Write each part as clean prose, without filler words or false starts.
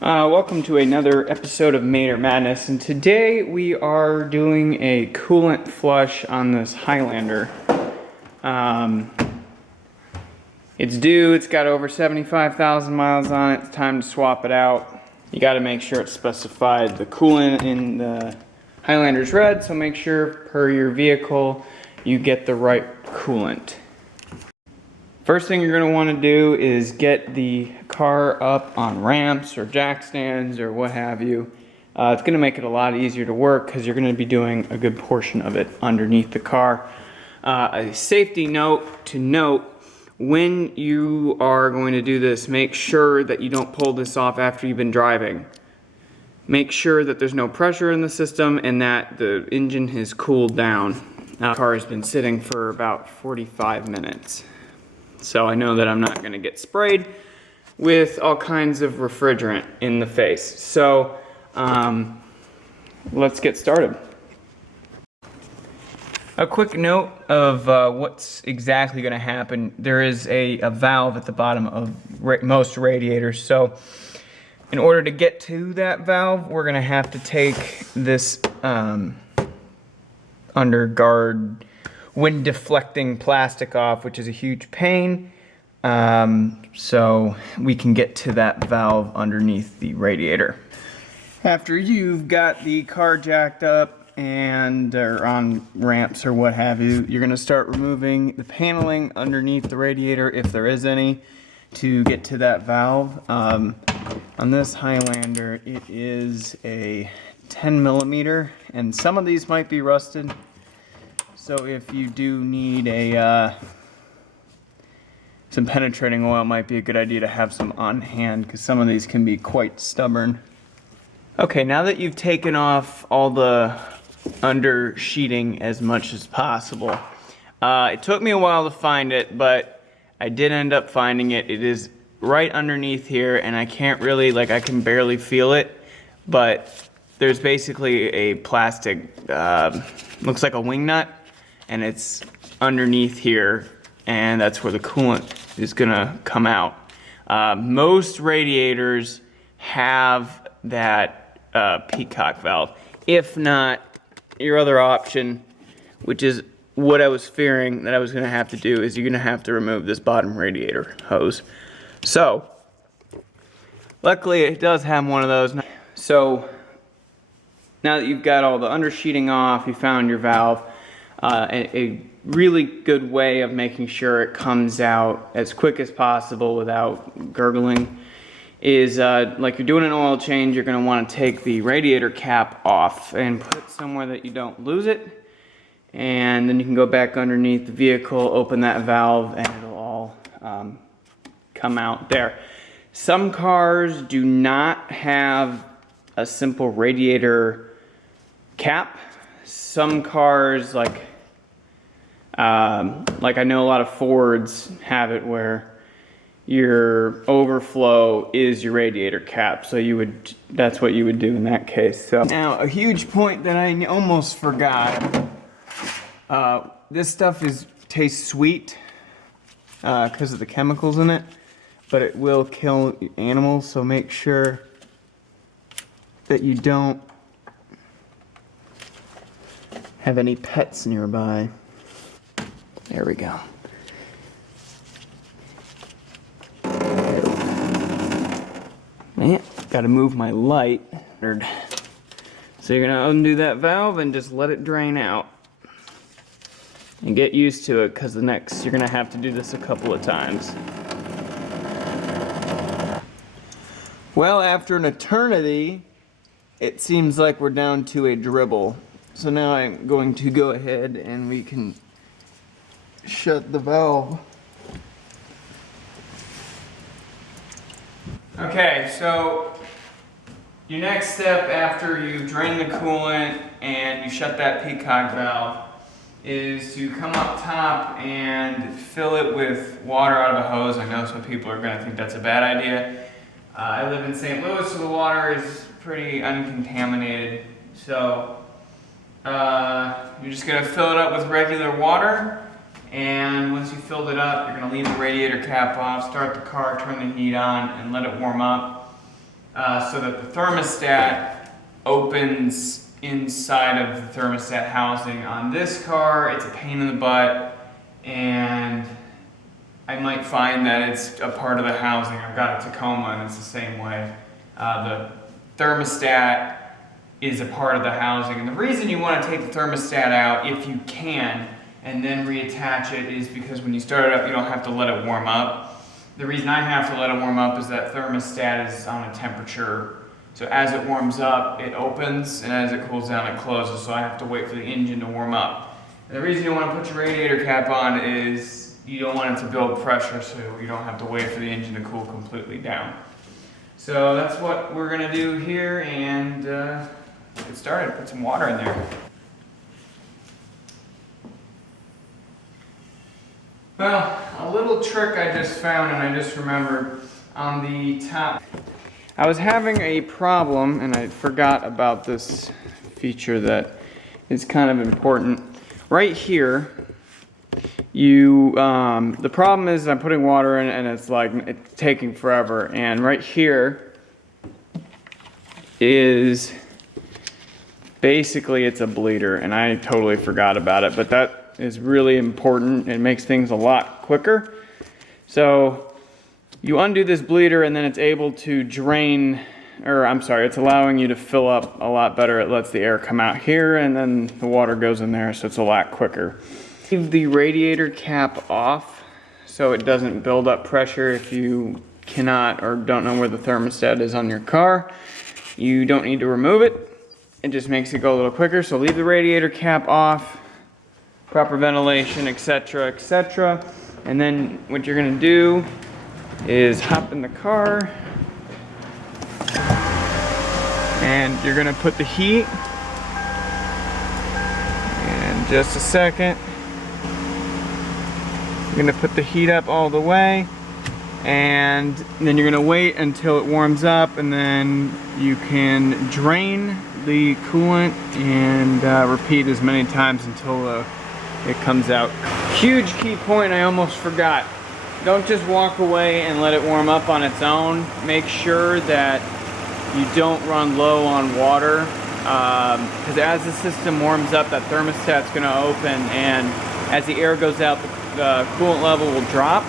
Welcome to another episode of Mater Madness, and today we are doing a coolant flush on this Highlander. It's due, it's got over 75,000 miles on it, it's time to swap it out. You gotta make sure it's specified. The coolant in the Highlander's red, so make sure per your vehicle you get the right coolant. First thing you're going to want to do is get the car up on ramps or jack stands or what have you. It's going to make it a lot easier to work because you're going to be doing a good portion of it underneath the car. A safety note to note, when you are going to do this, make sure that you don't pull this off after you've been driving. Make sure that there's no pressure in the system and that the engine has cooled down. The car has been sitting for about 45 minutes. So I know that I'm not going to get sprayed with all kinds of refrigerant in the face. So let's get started. A quick note of what's exactly going to happen. There is a valve at the bottom of most radiators. So in order to get to that valve, we're going to have to take this underguard wind deflecting plastic off, which is a huge pain, so we can get to that valve underneath the radiator. After you've got the car jacked up and or on ramps or what have you, you're going to start removing the paneling underneath the radiator, if there is any, to get to that valve. On this Highlander, it is a 10 millimeter, and some of these might be rusted. So if you do need some penetrating oil, might be a good idea to have some on hand because some of these can be quite stubborn. Okay, now that you've taken off all the under sheeting as much as possible, it took me a while to find it, but I did end up finding it. It is right underneath here, and I can't really, I can barely feel it, but there's basically a plastic, looks like a wing nut, and it's underneath here, and that's where the coolant is gonna come out. Most radiators have that peacock valve. If not, your other option, which is what I was fearing that I was gonna have to do, is you're gonna have to remove this bottom radiator hose. So, luckily it does have one of those. So, now that you've got all the undersheeting off, you found your valve, a really good way of making sure it comes out as quick as possible without gurgling is like you're doing an oil change, you're going to want to take the radiator cap off and put it somewhere that you don't lose it, and then you can go back underneath the vehicle, open that valve, and it'll all come out there. Some cars do not have a simple radiator cap. Some cars, like I know a lot of Fords have it where your overflow is your radiator cap, so that's what you would do in that case. So now, a huge point that I almost forgot. This stuff tastes sweet because of the chemicals in it, but it will kill animals, so make sure that you don't have any pets nearby. There we go. Man, gotta move my light. So you're gonna undo that valve and just let it drain out. And get used to it, because you're gonna have to do this a couple of times. Well, after an eternity, it seems like we're down to a dribble. So now I'm going to go ahead and we can shut the valve. Okay, so your next step after you drain the coolant and you shut that peacock valve is to come up top and fill it with water out of a hose. I know some people are going to think that's a bad idea. I live in St. Louis, so the water is pretty uncontaminated. So you're just going to fill it up with regular water, and once you filled it up, you're going to leave the radiator cap off, start the car, turn the heat on, and let it warm up. so that the thermostat opens inside of the thermostat housing. On this car, it's a pain in the butt, and I might find that it's a part of the housing. I've got a Tacoma and it's the same way. The thermostat is a part of the housing, and the reason you want to take the thermostat out, if you can, and then reattach it, is because when you start it up, you don't have to let it warm up. The reason I have to let it warm up is that thermostat is on a temperature. So as it warms up, it opens, and as it cools down, it closes. So I have to wait for the engine to warm up. And the reason you want to put your radiator cap on is you don't want it to build pressure, so you don't have to wait for the engine to cool completely down. So that's what we're gonna do here, and get started. Put some water in there. Well, a little trick I just found, and I just remembered on the top. I was having a problem, and I forgot about this feature that is kind of important. Right here, the problem is I'm putting water in and it's taking forever. And right here is basically it's a bleeder, and I totally forgot about it, but that is really important. It makes things a lot quicker. So you undo this bleeder, and then it's able to drain, or I'm sorry, it's allowing you to fill up a lot better. It lets the air come out here, and then the water goes in there, so it's a lot quicker. Leave the radiator cap off so it doesn't build up pressure. If you cannot or don't know where the thermostat is on your car, you don't need to remove it. It just makes it go a little quicker. So leave the radiator cap off, proper ventilation, etc., etc. And then what you're gonna do is hop in the car, and you're gonna put the heat in just a second. You're gonna put the heat up all the way, and then you're gonna wait until it warms up, and then you can drain the coolant and repeat as many times until it comes out. Huge key point I almost forgot. Don't just walk away and let it warm up on its own. Make sure that you don't run low on water, because as the system warms up, that thermostat's gonna open, and as the air goes out, the coolant level will drop,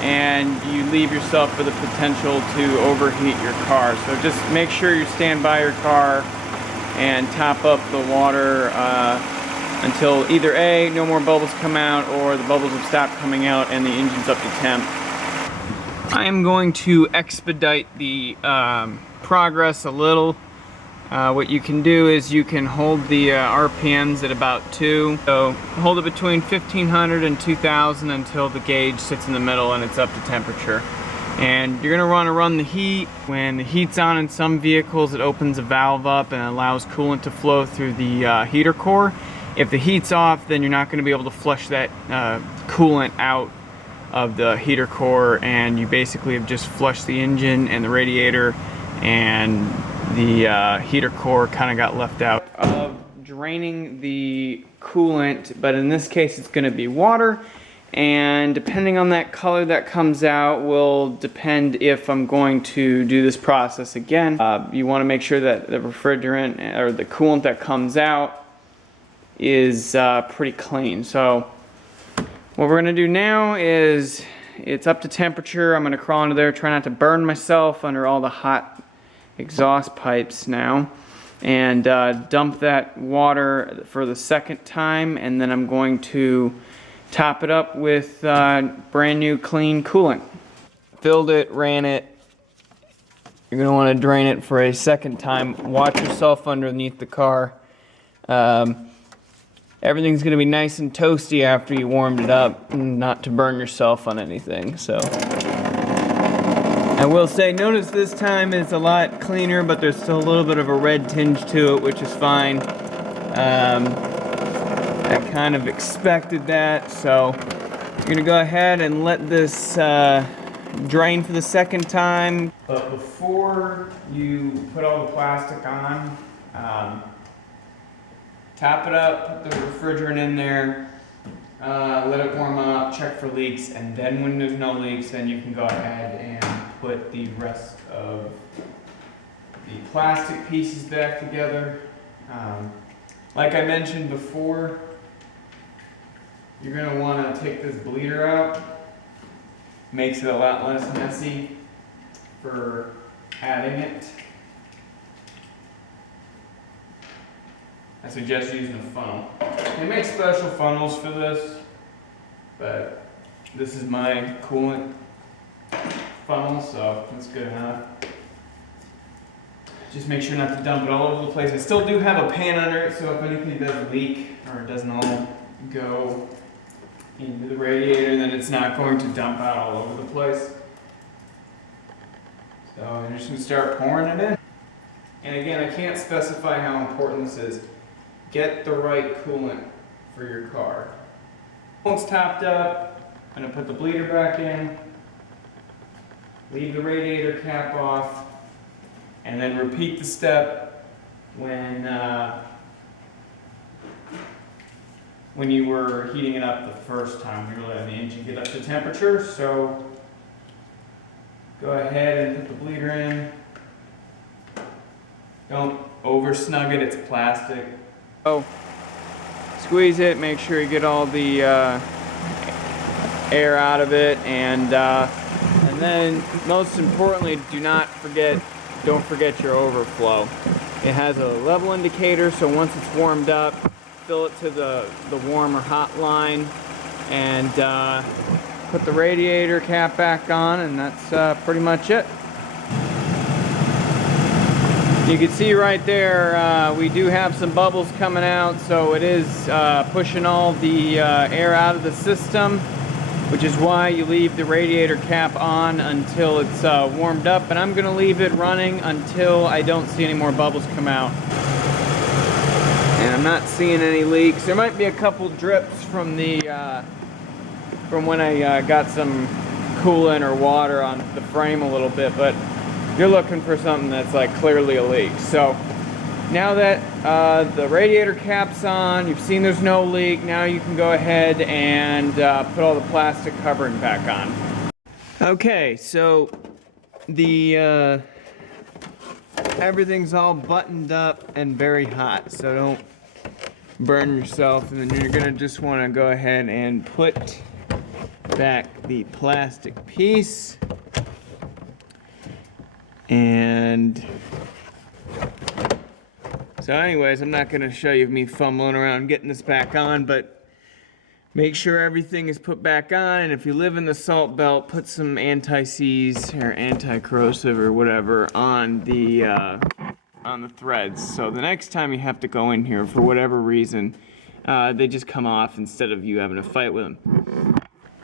and you leave yourself for the potential to overheat your car. So just make sure you stand by your car and top up the water until either A, no more bubbles come out, or the bubbles have stopped coming out and the engine's up to temp. I am going to expedite the progress a little. What you can do is you can hold the RPMs at about 2. So hold it between 1500 and 2000 until the gauge sits in the middle and it's up to temperature. And you're gonna want to run the heat. When the heat's on in some vehicles, it opens a valve up and allows coolant to flow through the heater core. If the heat's off, then you're not going to be able to flush that coolant out of the heater core, and you basically have just flushed the engine and the radiator, and the heater core kind of got left out of draining the coolant. But in this case, it's going to be water, and depending on that color that comes out will depend if I'm going to do this process again. You want to make sure that the refrigerant or the coolant that comes out is pretty clean. So what we're gonna do now is, it's up to temperature. I'm gonna crawl under there, try not to burn myself under all the hot exhaust pipes now, and dump that water for the second time, and then I'm going to top it up with brand new clean coolant. Filled it, ran it. You're gonna wanna drain it for a second time. Watch yourself underneath the car. Everything's gonna be nice and toasty after you warmed it up, not to burn yourself on anything. So I will say, notice this time it's a lot cleaner, but there's still a little bit of a red tinge to it, which is fine. I kind of expected that, so you're gonna go ahead and let this drain for the second time. But before you put all the plastic on, top it up, put the refrigerant in there, let it warm up, check for leaks, and then when there's no leaks, then you can go ahead and put the rest of plastic pieces back together. Like I mentioned before, you're going to want to take this bleeder out. Makes it a lot less messy for adding it. I suggest using a funnel. They make special funnels for this, but this is my coolant funnel, so that's good enough. Just make sure not to dump it all over the place. I still do have a pan under it, so if anything does leak or it doesn't all go into the radiator, then it's not going to dump out all over the place. So I'm just going to start pouring it in. And again, I can't specify how important this is. Get the right coolant for your car. Once topped up, I'm going to put the bleeder back in, leave the radiator cap off, and then repeat the step when you were heating it up the first time. We were letting the engine get up to temperature. So go ahead and put the bleeder in. Don't over snug it, it's plastic. Oh, squeeze it, make sure you get all the air out of it, and then most importantly, don't forget your overflow. It has a level indicator, so once it's warmed up, fill it to the warm or hot line, and put the radiator cap back on, and that's pretty much it. You can see right there, we do have some bubbles coming out, so it is pushing all the air out of the system, which is why you leave the radiator cap on until it's warmed up, and I'm going to leave it running until I don't see any more bubbles come out. And I'm not seeing any leaks. There might be a couple drips from when I got some coolant or water on the frame a little bit, but you're looking for something that's like clearly a leak. So now that the radiator cap's on, you've seen there's no leak, now you can go ahead and put all the plastic covering back on. Okay, so the everything's all buttoned up and very hot, so don't burn yourself, and then you're gonna just want to go ahead and put back the plastic piece. And so anyways, I'm not going to show you me fumbling around getting this back on, but make sure everything is put back on, and if you live in the salt belt, put some anti-seize or anti-corrosive or whatever on the threads. So the next time you have to go in here for whatever reason, they just come off instead of you having to fight with them.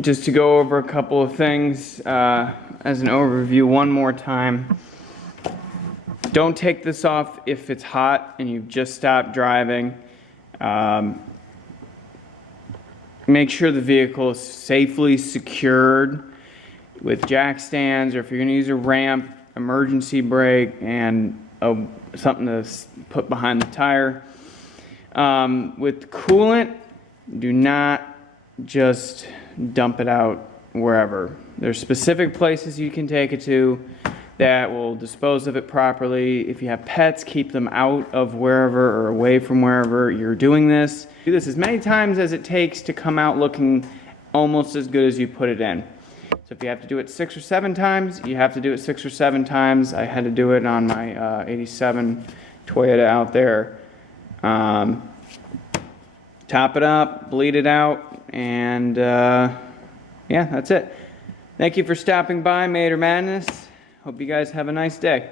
Just to go over a couple of things as an overview one more time. Don't take this off if it's hot and you've just stopped driving. Make sure the vehicle is safely secured with jack stands, or if you're going to use a ramp, emergency brake, and something to put behind the tire. With coolant, do not just dump it out wherever. There's specific places you can take it to that will dispose of it properly. If you have pets, keep them out of wherever or away from wherever you're doing this. Do this as many times as it takes to come out looking almost as good as you put it in. So if you have to do it 6 or 7 times, you have to do it 6 or 7 times. I had to do it on my 87 Toyota out there. Top it up, bleed it out, and yeah, that's it. Thank you for stopping by Mater Madness. Hope you guys have a nice day.